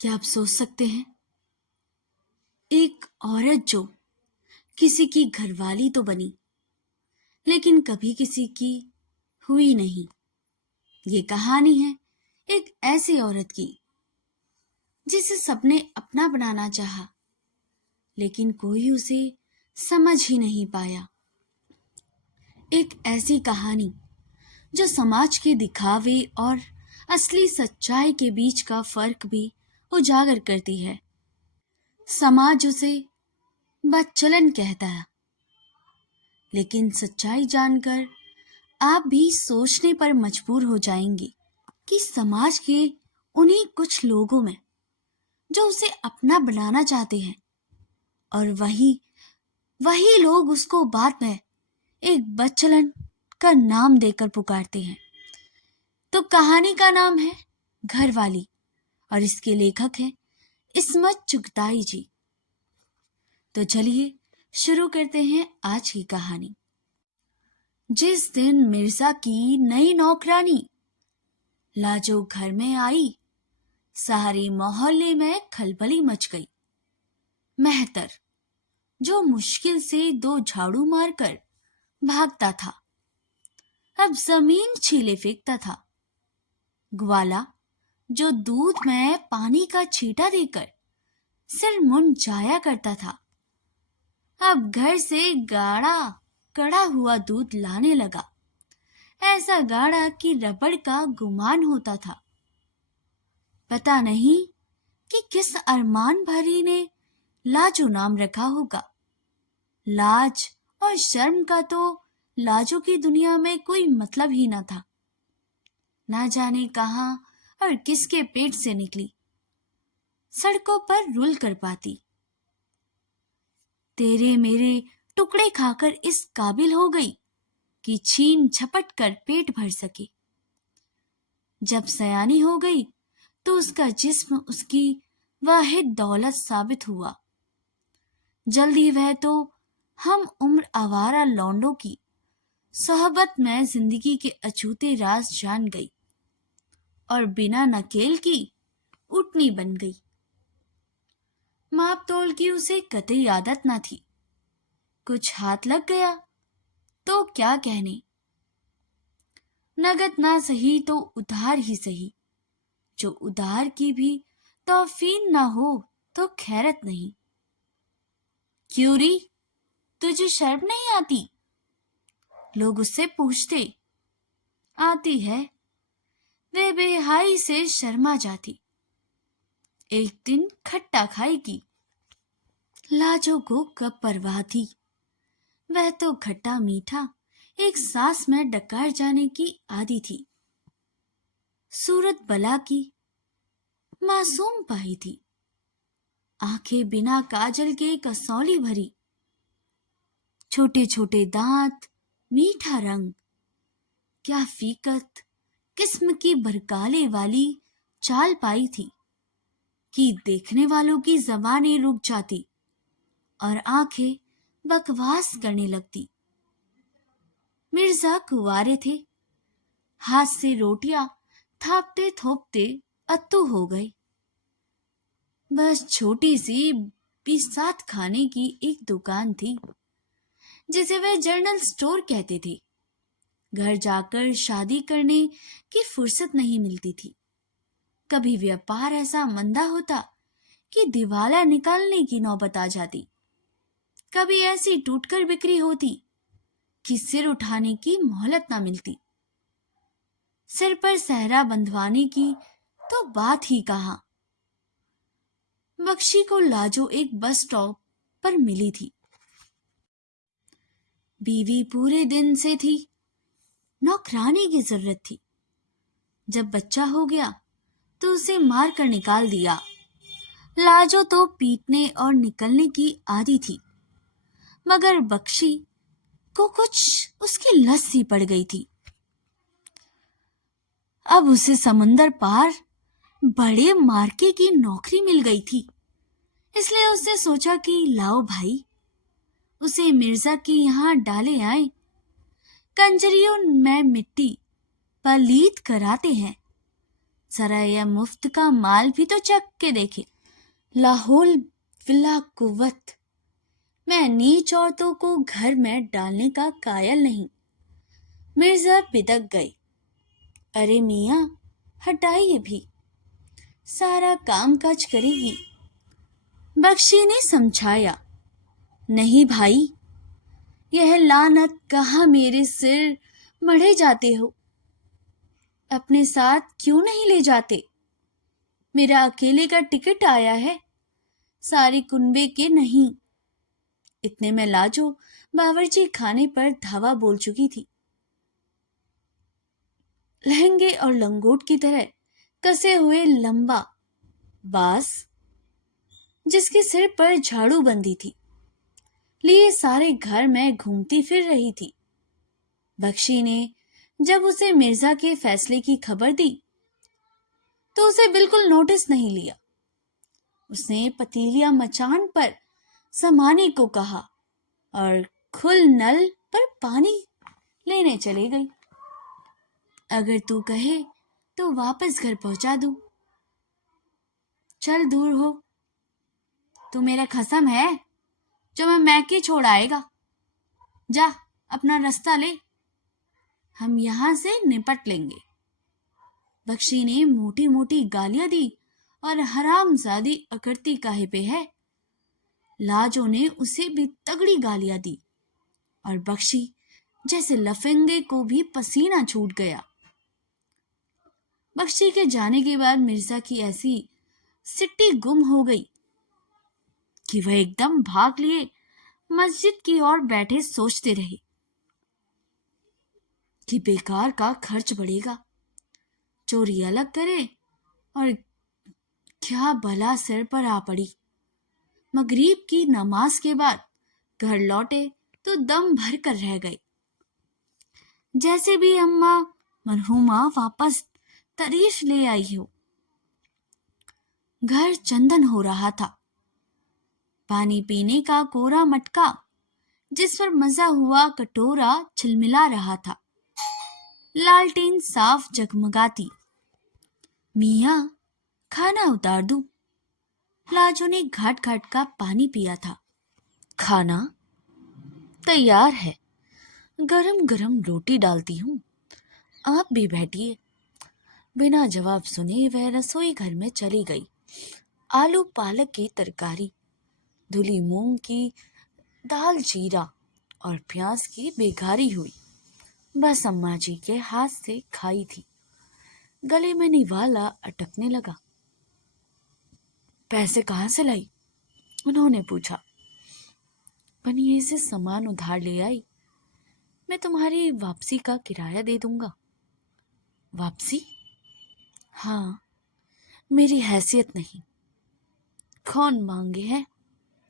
क्या आप सोच सकते हैं, एक औरत जो किसी की घरवाली तो बनी लेकिन कभी किसी की हुई नहीं। ये कहानी है एक ऐसी औरत की जिसे सबने अपना बनाना चाहा, लेकिन कोई उसे समझ ही नहीं पाया। एक ऐसी कहानी जो समाज के दिखावे और असली सच्चाई के बीच का फर्क भी उजागर करती है। समाज उसे बदचलन कहता है, लेकिन सच्चाई जानकर आप भी सोचने पर मजबूर हो जाएंगे कि समाज के उन्हीं कुछ लोगों में जो उसे अपना बनाना चाहते हैं, और वही वही लोग उसको बाद में एक बदचलन का नाम देकर पुकारते हैं। तो कहानी का नाम है घरवाली और इसके लेखक हैं इस्मत चुगताई जी। तो चलिए शुरू करते हैं आज की कहानी। जिस दिन मिर्जा की नई नौकरानी लाजो घर में आई, सारे मोहल्ले में खलबली मच गई। मेहतर, जो मुश्किल से 2 झाड़ू मारकर भागता था, अब जमीन छीले फेंकता था। ग्वाला, जो दूध में पानी का छींटा देकर सिर मुंड जाया करता था, अब घर से गाढ़ा कड़ा हुआ दूध लाने लगा, ऐसा गाढ़ा कि रबड़ का गुमान होता था। पता नहीं कि किस अरमान भरी ने लाजो नाम रखा होगा। लाज और शर्म का तो लाजो की दुनिया में कोई मतलब ही न था। ना जाने कहां और किसके पेट से निकली, सड़कों पर रुल कर पाती। तेरे मेरे टुकड़े खाकर इस काबिल हो गई कि छीन झपट कर पेट भर सके। जब सयानी हो गई तो उसका जिस्म उसकी वाहिद दौलत साबित हुआ। जल्दी वह तो हम उम्र आवारा लौंडों की सोहबत में जिंदगी के अछूते राज जान गई और बिना नकेल की उठनी बन गई। माप तोल की उसे कतई आदत न थी। कुछ हाथ लग गया तो क्या कहने, नगद ना सही तो उधार ही सही। जो उधार की भी तौफीन ना हो तो खैरत नहीं। क्यों री, तुझे शर्म नहीं आती? लोग उससे पूछते। आती है, वे बेहाई से शर्मा जाती। एक दिन खट्टा खाएगी। लाजो को कब परवाह थी, वह तो खट्टा मीठा एक सांस में डकार जाने की आदी थी। सूरत बला की मासूम पाई थी, आंखें बिना काजल के कसौली भरी, छोटे छोटे दांत, मीठा रंग, क्या फीकत किस्म की भरकाले वाली चाल पाई थी कि देखने वालों की जबानें रुक जाती और आंखें बकवास करने लगती। मिर्जा कुंवारे थे, हाथ से रोटियां थापते थोपते अत्तू हो गए। बस छोटी सी बिसात खाने की एक दुकान थी जिसे वे जनरल स्टोर कहते थे। घर जाकर शादी करने की फुर्सत नहीं मिलती थी। कभी व्यापार ऐसा मंदा होता कि दिवाला निकालने की नौबत आ जाती। कभी ऐसी टूटकर बिक्री होती कि सिर उठाने की मोहलत ना मिलती। सिर पर सहरा बंधवाने की तो बात ही कहां। बख्शी को लाजो एक बस स्टॉप पर मिली थी। बीवी पूरे दिन से थी, नौकरानी की जरूरत थी। जब बच्चा हो गया तो उसे मार कर निकाल दिया। लाजो तो पीटने और निकलने की आदी थी, मगर बख्शी को कुछ उसकी लत सी पड़ गई थी। अब उसे समुंदर पार बड़े मार्के की नौकरी मिल गई थी, इसलिए उसने सोचा कि लाओ भाई, उसे मिर्जा के यहाँ डाले आए। कंजरियों में मिट्टी पलीत कराते हैं, जरा यह मुफ्त का माल भी तो चख के देखे। लाहौल विला कुव्वत। मैं नीच औरतों को घर में डालने का कायल नहीं। मिर्जा बिदक गई। अरे मियाँ, हटाइए भी, सारा काम काज करेगी। बख्शी ने समझाया, नहीं भाई, यह लानत कहाँ मेरे सिर मढ़े जाते हो। अपने साथ क्यों नहीं ले जाते? मेरा अकेले का टिकट आया है, सारी कुनबे के नहीं। इतने में लाजो बावर्ची खाने पर धावा बोल चुकी थी। लहंगे और लंगोट की तरह कसे हुए लंबा बास, जिसके सिर पर झाड़ू बंधी थी, लिए सारे घर में घूमती फिर रही थी। बख्शी ने जब उसे मिर्जा के फैसले की खबर दी तो उसे बिल्कुल नोटिस नहीं लिया। उसने पतीलिया मचान पर समाने को कहा और खुल नल पर पानी लेने चली गई। अगर तू कहे तो वापस घर पहुंचा दूं। चल दूर हो, तू मेरा खसम है जो मैं मैके छोड़ आएगा। जा अपना रास्ता ले, हम यहां से निपट लेंगे। बख्शी ने मोटी मोटी गालियां दी और हरामजादी अकड़ती काहे पे है। लाजो ने उसे भी तगड़ी गालियां दी और बख्शी जैसे लफंगे को भी पसीना छूट गया। बख्शी के जाने के बाद मिर्जा की ऐसी सिट्टी गुम हो गई कि वह एकदम भाग लिए मस्जिद की ओर बैठे सोचते रहे कि बेकार का खर्च बढ़ेगा, चोरी अलग करे और क्या भला सिर पर आ पड़ी। मगरिब की नमाज के बाद घर लौटे तो दम भर कर रह गए। जैसे भी अम्मा मरहुमा वापस तरीफ ले आई हो। घर चंदन हो रहा था। पानी पीने का कोरा मटका जिस पर मजा हुआ कटोरा छिलमिला रहा था। लालटेन साफ जगमगाती। मियाँ, खाना उतार दूं? लाजो ने घाट घाट का पानी पिया था। खाना तैयार है, गरम गरम रोटी डालती हूँ, आप भी बैठिए। बिना जवाब सुने वह रसोई घर में चली गई। आलू पालक की तरकारी, धुली मूंग की दाल जीरा और प्याज की बेगारी हुई। बस अम्मा जी के हाथ से खाई थी। गले में निवाला अटकने लगा। पैसे कहाँ से लाई? उन्होंने पूछा। बनिए से सामान उधार ले आई। मैं तुम्हारी वापसी का किराया दे दूंगा। वापसी? हाँ, मेरी हैसियत नहीं। कौन मांगे है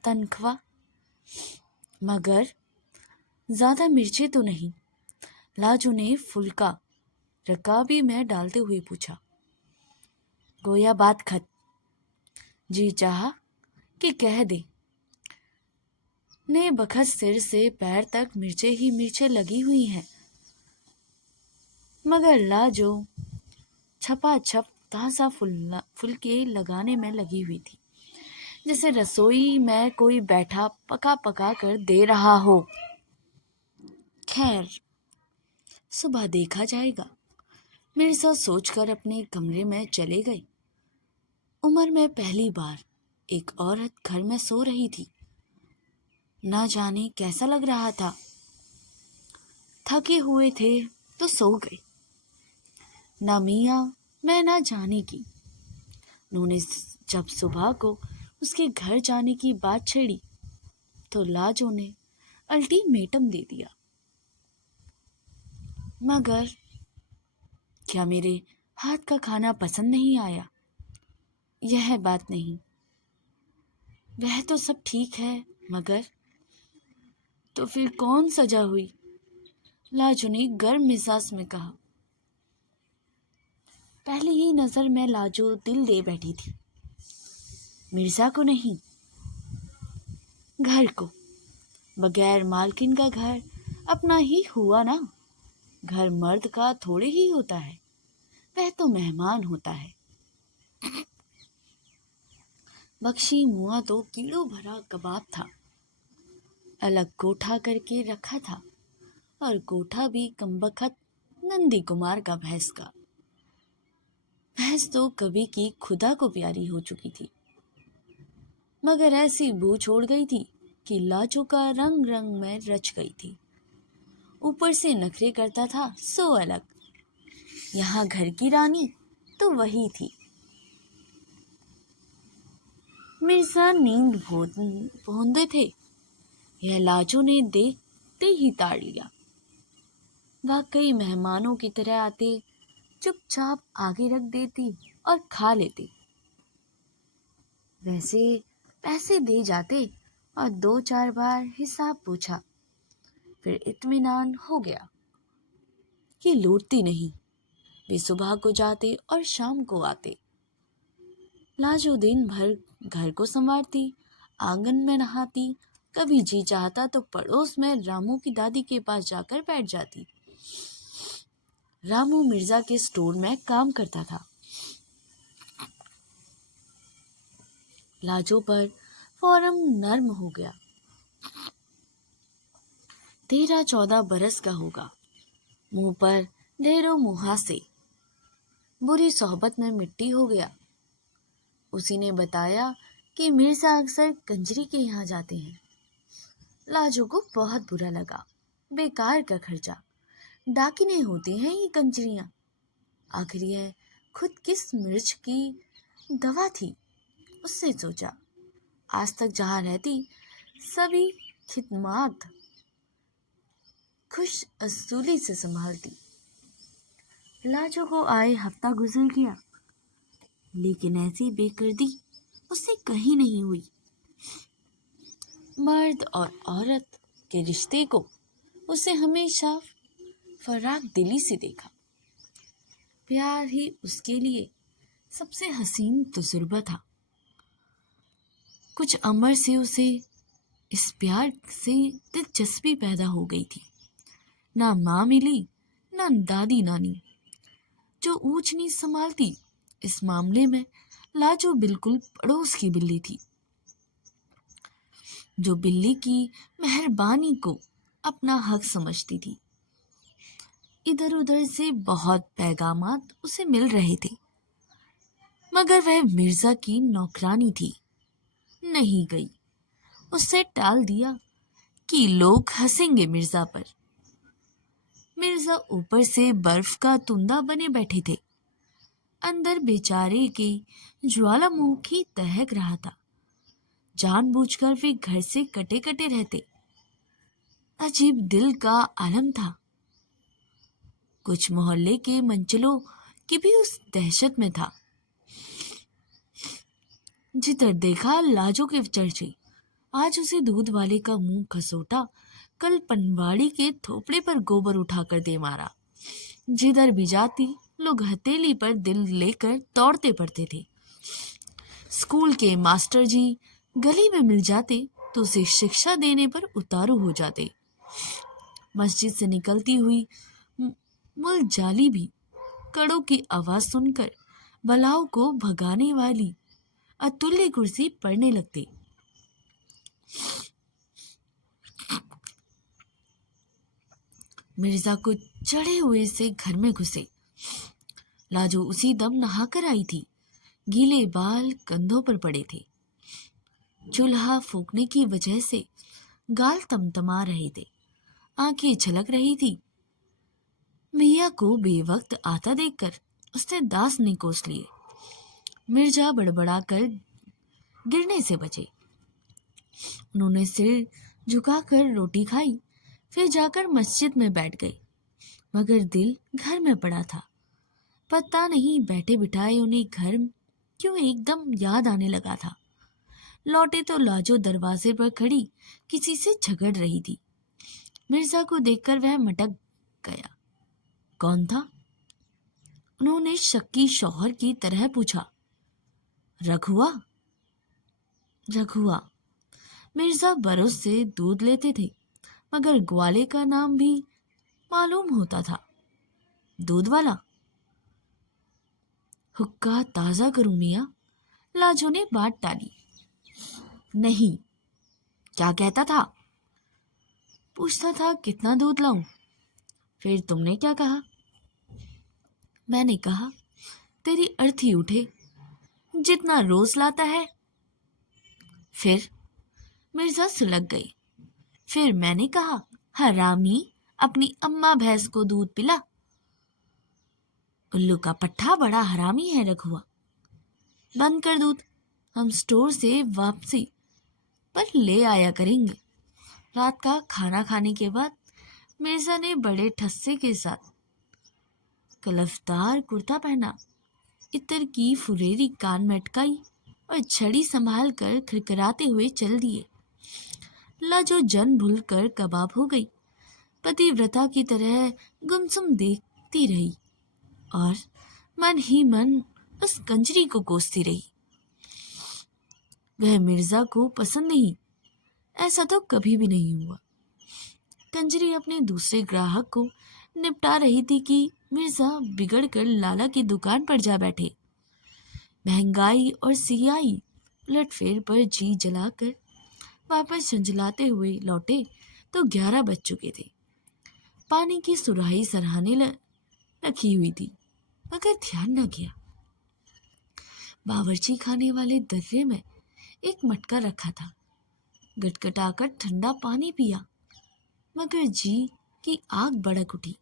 तनख्वाह? मगर ज्यादा मिर्ची तो नहीं? लाजो ने फुल्का रकाबी में डालते हुए पूछा। गोया बात खत। जी चाहा कि कह दे। ने बखत सिर से पैर तक मिर्चे ही मिर्चे लगी हुई हैं। मगर लाजो छपा छप ताजा फुलके लगाने में लगी हुई थी, जैसे रसोई में कोई बैठा पका पका कर दे रहा हो। खैर, सुबह देखा जाएगा। मिर्जा सोचकर अपने कमरे में चले गए। उम्र में पहली बार एक औरत घर में सो रही थी। ना जाने कैसा लग रहा था। थके हुए थे तो सो गए। ना मियाँ मैं ना जाने की। उन्होंने जब सुबह को उसके घर जाने की बात छेड़ी तो लाजो ने अल्टीमेटम दे दिया। मगर क्या मेरे हाथ का खाना पसंद नहीं आया? यह बात नहीं। वह तो सब ठीक है, मगर तो फिर कौन सजा हुई? लाजो ने गर्म मिजाज में कहा। पहली ही नजर में लाजो दिल दे बैठी थी। मिर्जा को नहीं, घर को। बगैर मालकिन का घर अपना ही हुआ ना। घर मर्द का थोड़े ही होता है, वह तो मेहमान होता है। बख्शी मुआ तो कीड़ों भरा कबाब था, अलग कोठा करके रखा था, और कोठा भी कमबख्त नंदी कुमार का भैंस का। भैंस तो कभी की खुदा को प्यारी हो चुकी थी, मगर ऐसी बू छोड़ गई थी कि लाजो का रंग रंग में रच गई थी। ऊपर से नखरे करता था सो अलग। यहाँ घर की रानी तो वही थी। मिर्जा नींद भौंदे थे, यह लाजो ने देखते ही ताड़ लिया। वाकई मेहमानों की तरह आते, चुपचाप आगे रख देती और खा लेती। वैसे पैसे दे जाते और 2-4 बार हिसाब पूछा, फिर इत्मीनान हो गया कि लूटती नहीं। वे सुबह को जाते और शाम को आते। लाजो दिन भर घर को संवारती, आंगन में नहाती, कभी जी चाहता तो पड़ोस में रामू की दादी के पास जाकर बैठ जाती। रामू मिर्जा के स्टोर में काम करता था। लाजो पर फौरन नर्म हो गया। 13-14 बरस का होगा। मुंह पर ढेरों मुहासे, बुरी सोहबत में मिट्टी हो गया। उसी ने बताया कि मिर्जा अक्सर कंजरी के यहाँ जाते हैं। लाजो को बहुत बुरा लगा। बेकार का खर्चा, डाकिने होती हैं ये कंजरियां। आखिर यह खुद किस मिर्च की दवा थी, उससे सोचा। आज तक जहाँ रहती सभी खिदमात खुश असूली से संभालती। लाजो को आए हफ्ता गुजर गया, लेकिन ऐसी बेकर्दी उससे कहीं नहीं हुई। मर्द और औरत के रिश्ते को उसे हमेशा फराक दिली से देखा। प्यार ही उसके लिए सबसे हसीन तजुर्बा था। कुछ अमर से उसे इस प्यार से दिलचस्पी पैदा हो गई थी। ना माँ मिली, ना दादी नानी जो ऊंच नीच संभालती। इस मामले में लाजो बिल्कुल पड़ोस की बिल्ली थी, जो बिल्ली की मेहरबानी को अपना हक समझती थी। इधर उधर से बहुत पैगामात उसे मिल रहे थे, मगर वह मिर्जा की नौकरानी थी, नहीं गई। उससे टाल दिया कि लोग हंसेंगे मिर्जा पर। मिर्जा ऊपर से बर्फ का तुंदा बने बैठे थे, अंदर बेचारे के ज्वालामुखी दहक रहा था। जानबूझकर वे घर से कटे कटे रहते। अजीब दिल का आलम था। कुछ मोहल्ले के मंचलों की भी उस दहशत में था। जिधर देखा लाजो के चर्चे। आज उसे दूध वाले का मुंह खसोटा, कल पनवाड़ी के थोपड़े पर गोबर उठाकर दे मारा। जिधर भी जाती लोग हथेली पर दिल लेकर दौड़ते पड़ते थे। स्कूल के मास्टर जी गली में मिल जाते तो उसे शिक्षा देने पर उतारू हो जाते। मस्जिद से निकलती हुई मुलजाली भी कड़ों की आवाज सुनकर बलाओं को भगाने वाली अतुल्य कुर्सी पढ़ने लगते। मिर्जा को चढ़े हुए से घर में घुसे। लाजो उसी दम नहाकर आई थी। गीले बाल कंधों पर पड़े थे। चूल्हा फूकने की वजह से गाल तमतमा रहे थे, आंखें छलक रही थी। मियाँ को बेवक्त आता देखकर उसने दांत निकोस लिए। मिर्जा बड़बड़ाकर गिरने से बचे। उन्होंने सिर झुकाकर रोटी खाई, फिर जाकर मस्जिद में बैठ गए, मगर दिल घर में पड़ा था। पता नहीं बैठे बिठाए उन्हें घर क्यों एकदम याद आने लगा था। लौटे तो लाजो दरवाजे पर खड़ी किसी से झगड़ रही थी। मिर्जा को देखकर वह मटक गया। कौन था? उन्होंने शक्की शौहर की तरह पूछा। रघुआ। रघुआ। मिर्जा बरस से दूध लेते थे, मगर ग्वाले का नाम भी मालूम होता था। दूध वाला। हुक्का ताज़ा करूं मियाँ? लाजो ने बात टाली। नहीं। क्या कहता था? पूछता था कितना दूध लाऊं। फिर तुमने क्या कहा? मैंने कहा तेरी अर्थी उठे, जितना रोज लाता है। फिर मिर्जा सुलग गई। फिर मैंने कहा हरामी, अपनी अम्मा भैंस को दूध पिला। उल्लू का पट्टा बड़ा हरामी है रघुआ। बंद कर दूध, हम स्टोर से वापसी पर ले आया करेंगे। रात का खाना खाने के बाद मिर्जा ने बड़े ठस्से के साथ कलफदार कुर्ता पहना, इत्र की फुरेरी कान में अटकाई और छड़ी संभाल कर खिरखिराते हुए चल दिए। लाजो जन भूल कर कबाब हो गई। पतिव्रता की तरह गुमसुम देखती रही और मन ही मन उस कंजरी को कोसती रही। वह मिर्जा को पसंद नहीं, ऐसा तो कभी भी नहीं हुआ। कंजरी अपने दूसरे ग्राहक को निपटा रही थी कि मिर्जा बिगड़कर लाला की दुकान पर जा बैठे। महंगाई और सियाई उलटफेर पर जी जलाकर वापस झंझलाते हुए लौटे तो 11 बज चुके थे। पानी की सुराही सराहने रखी हुई थी, मगर ध्यान न गया। बावर्ची खाने वाले दर्रे में एक मटका रखा था। गटगटाकर ठंडा पानी पिया, मगर जी की आग भड़क उठी।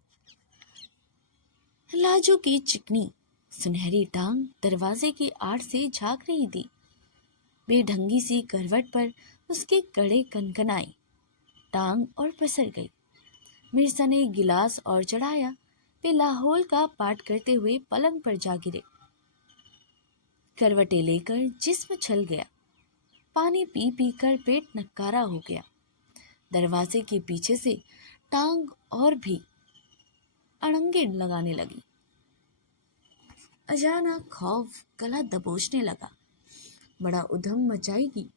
लाजो की चिकनी सुनहरी टांग दरवाजे की आड़ से झांक रही थी। बेढंगी सी करवट पर उसके कड़े कनकनाए, टांग और पसर गई। मिर्जा ने गिलास और चढ़ाया। वे लाहौल का पाठ करते हुए पलंग पर जा गिरे। करवटें लेकर जिस्म छल गया। पानी पी पी कर पेट नक्कारा हो गया। दरवाजे के पीछे से टांग और भी अड़ंगे लगाने लगी। अचानक खौफ गला दबोचने लगा। बड़ा उधम मचाएगी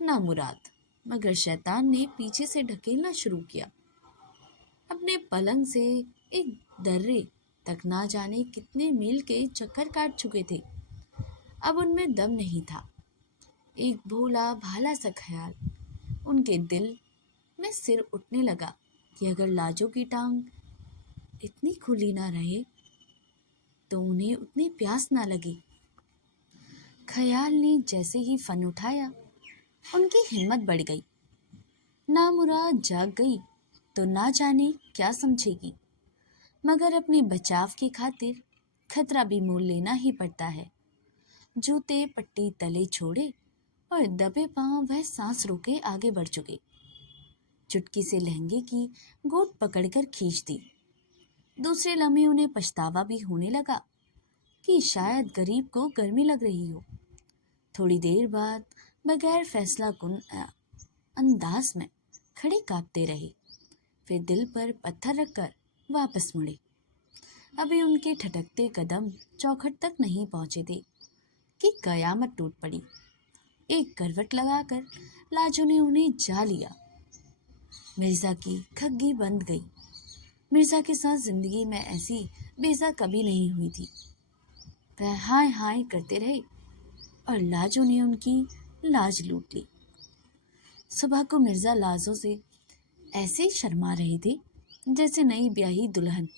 ना मुराद, मगर शैतान ने पीछे से ढकेलना शुरू किया। अपने पलंग से एक दर्रे तक ना जाने कितने मील के चक्कर काट चुके थे। अब उनमें दम नहीं था। एक भोला भाला सा ख्याल उनके दिल में सिर उठने लगा कि अगर लाजो की टांग इतनी खुली ना रहे तो उन्हें उतनी प्यास ना लगे। ख्याल ने जैसे ही फन उठाया, उनकी हिम्मत बढ़ गई। नामुराद जाग गई तो ना जाने क्या समझेगी, मगर अपने बचाव की खातिर खतरा भी मोल लेना ही पड़ता है। जूते पट्टी तले छोड़े और दबे पांव वह सांस रोके आगे बढ़ चुके। चुटकी से लहंगे की गोट पकड़कर खींच दी। दूसरे लम्हे उन्हें पछतावा भी होने लगा कि शायद गरीब को गर्मी लग रही हो। थोड़ी देर बाद बगैर फैसला कुन अंदाज में खड़े कांपते रहे। फिर दिल पर पत्थर रखकर वापस मुड़े। अभी उनके ठटकते कदम चौखट तक नहीं पहुंचे थे कि कयामत टूट पड़ी। एक करवट लगाकर लाजो ने उन्हें जा लिया। मिर्जा की खग्गी बंद गई। मिर्जा के साथ जिंदगी में ऐसी बेजा कभी नहीं हुई थी। वह हाय हाय करते रहे और लाजो ने उनकी लाज लूट ली। सुबह को मिर्जा लाजो से ऐसे शर्मा रहे थे जैसे नई ब्याही दुल्हन।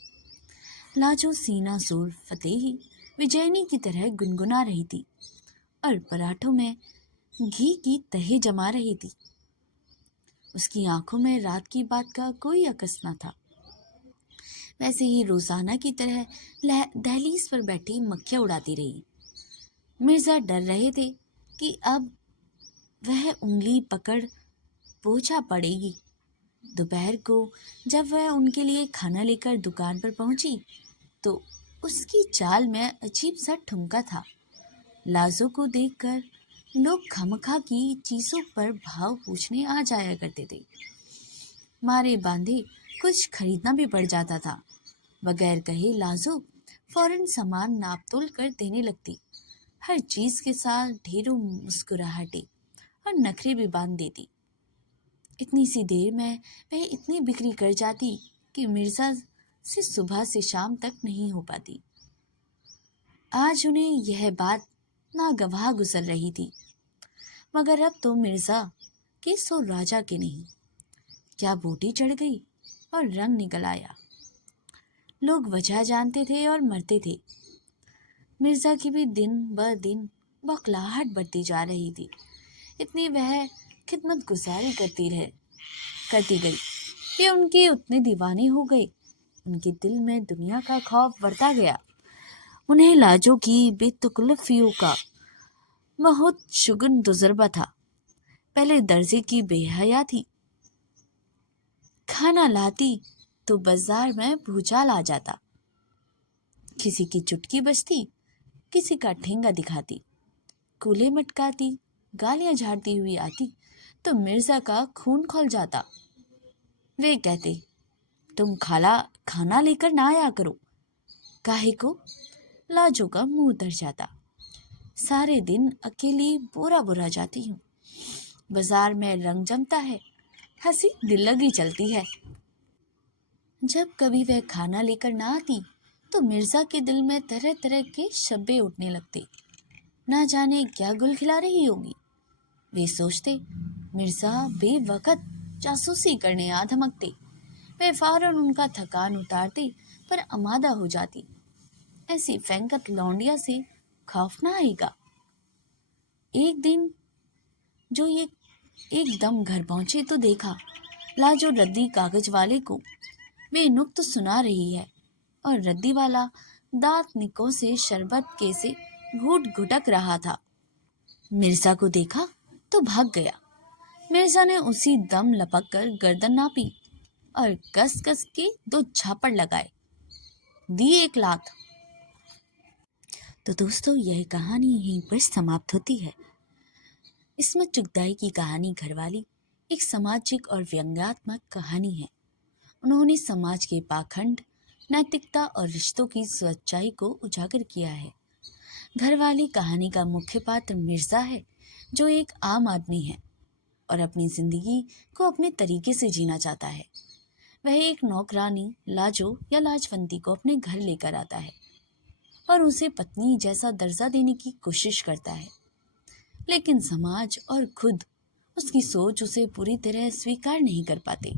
लाजो सीना सूर फतेही विजयनी की तरह गुनगुना रही थी और पराठों में घी की तहे जमा रही थी। उसकी आंखों में रात की बात का कोई अकस न था। वैसे ही रोजाना की तरह दहलीज पर बैठी मक्खियां उड़ाती रही। मिर्जा डर रहे थे कि अब वह उंगली पकड़ पोछा पड़ेगी। दोपहर को जब वह उनके लिए खाना लेकर दुकान पर पहुंची तो उसकी चाल में अजीब सा ठुमका था। लाजो को देखकर लोग खामखा की चीजों पर भाव पूछने आ जाया करते थे। मारे बांधे कुछ खरीदना भी पड़ जाता था। बगैर कहे लाजो फौरन सामान नाप तोल कर देने लगती। हर चीज के साथ ढेरों मुस्कुराहटें और नखरे भी बांध देती। इतनी सी देर में वह इतनी बिक्री कर जाती कि मिर्जा से सुबह से शाम तक नहीं हो पाती। आज उन्हें यह बात नागवाह गुजर रही थी, मगर अब तो मिर्जा के सो राजा के नहीं, क्या बूटी चढ़ गई और रंग निकल आया। लोग वजह जानते थे और मरते थे। मिर्जा की भी दिन ब दिन बौखलाहट बढ़ती जा रही थी। इतनी वह खिदमत गुजारी करती गई कि उनके उतने दीवाने हो गए। उनके दिल में दुनिया का खौफ बढ़ता गया। उन्हें लाजों की बेतकल्लुफियों का बहुत शुगन तजुर्बा था। पहले दर्जे की बेहया थी, खाना लाती तो बाजार में भूचाल आ जाता। किसी की चुटकी बजती, किसी का ठेंगा दिखाती, कूले मटकाती, गालियां झाड़ती हुई आती तो मिर्जा का खून खौल जाता। वे कहते, तुम खाना लेकर ना आया करो। काहे को? लाजो का मुंह उतर जाता। सारे दिन अकेली बुरा बुरा जाती हूँ। बाजार में रंग जमता है, हंसी दिल लगी चलती है। जब कभी वह खाना लेकर ना आती तो मिर्जा के दिल में तरह तरह के शब्बे उठने लगते। ना जाने क्या गुल खिला रही होगी। वे सोचते, मिर्जा बेवकत जासूसी करने आ धमकते। वे फौरन उनका थकान उतारते पर आमादा हो जाती। ऐसी फेंकत लौंडिया से खौफ ना आएगा। एक दिन जो ये एकदम घर पहुंचे तो देखा लाजो रद्दी कागज वाले को वे नुक्त सुना रही है और रद्दी वाला दांत निकों से शरबत के से घूट घुटक रहा था। मिर्जा को देखा तो भाग गया। मिर्जा ने उसी दम लपक कर गर्दन नापी और कस कस के 2 झापड़ लगाए, दी 1 लात। तो दोस्तों, यह कहानी यहीं पर समाप्त होती है। इस्मत चुगताई की कहानी घरवाली एक सामाजिक और व्यंग्यात्मक कहानी है। उन्होंने समाज के पाखंड, नैतिकता और रिश्तों की सच्चाई को उजागर किया है। घरवाली कहानी का मुख्य पात्र मिर्जा है, जो एक आम आदमी है और अपनी जिंदगी को अपने तरीके से जीना चाहता है। वह एक नौकरानी लाजो या लाजवंती को अपने घर लेकर आता है और उसे पत्नी जैसा दर्जा देने की कोशिश करता है, लेकिन समाज और खुद उसकी सोच उसे पूरी तरह स्वीकार नहीं कर पाते।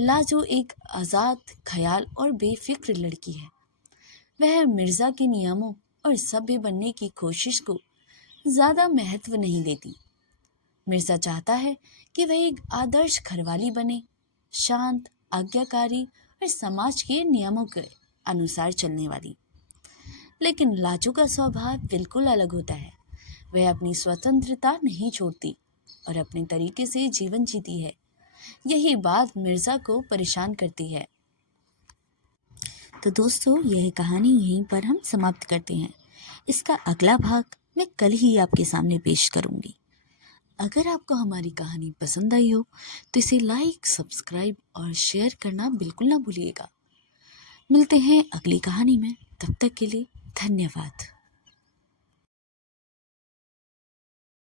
लाजो एक आज़ाद ख्याल और बेफिक्र लड़की है। वह मिर्जा के नियमों और सभ्य बनने की कोशिश को ज़्यादा महत्व नहीं देती। मिर्जा चाहता है कि वह एक आदर्श घरवाली बने, शांत, आज्ञाकारी और समाज के नियमों के अनुसार चलने वाली। लेकिन लाजो का स्वभाव बिल्कुल अलग होता है। वह अपनी स्वतंत्रता नहीं छोड़ती और अपने तरीके से जीवन जीती है। यही बात मिर्जा को परेशान करती है। तो दोस्तों, यह कहानी यहीं पर हम समाप्त करते हैं। इसका अगला भाग मैं कल ही आपके सामने पेश करूंगी। अगर आपको हमारी कहानी पसंद आई हो तो इसे लाइक, सब्सक्राइब और शेयर करना बिल्कुल ना भूलिएगा। मिलते हैं अगली कहानी में। तब तक के लिए धन्यवाद।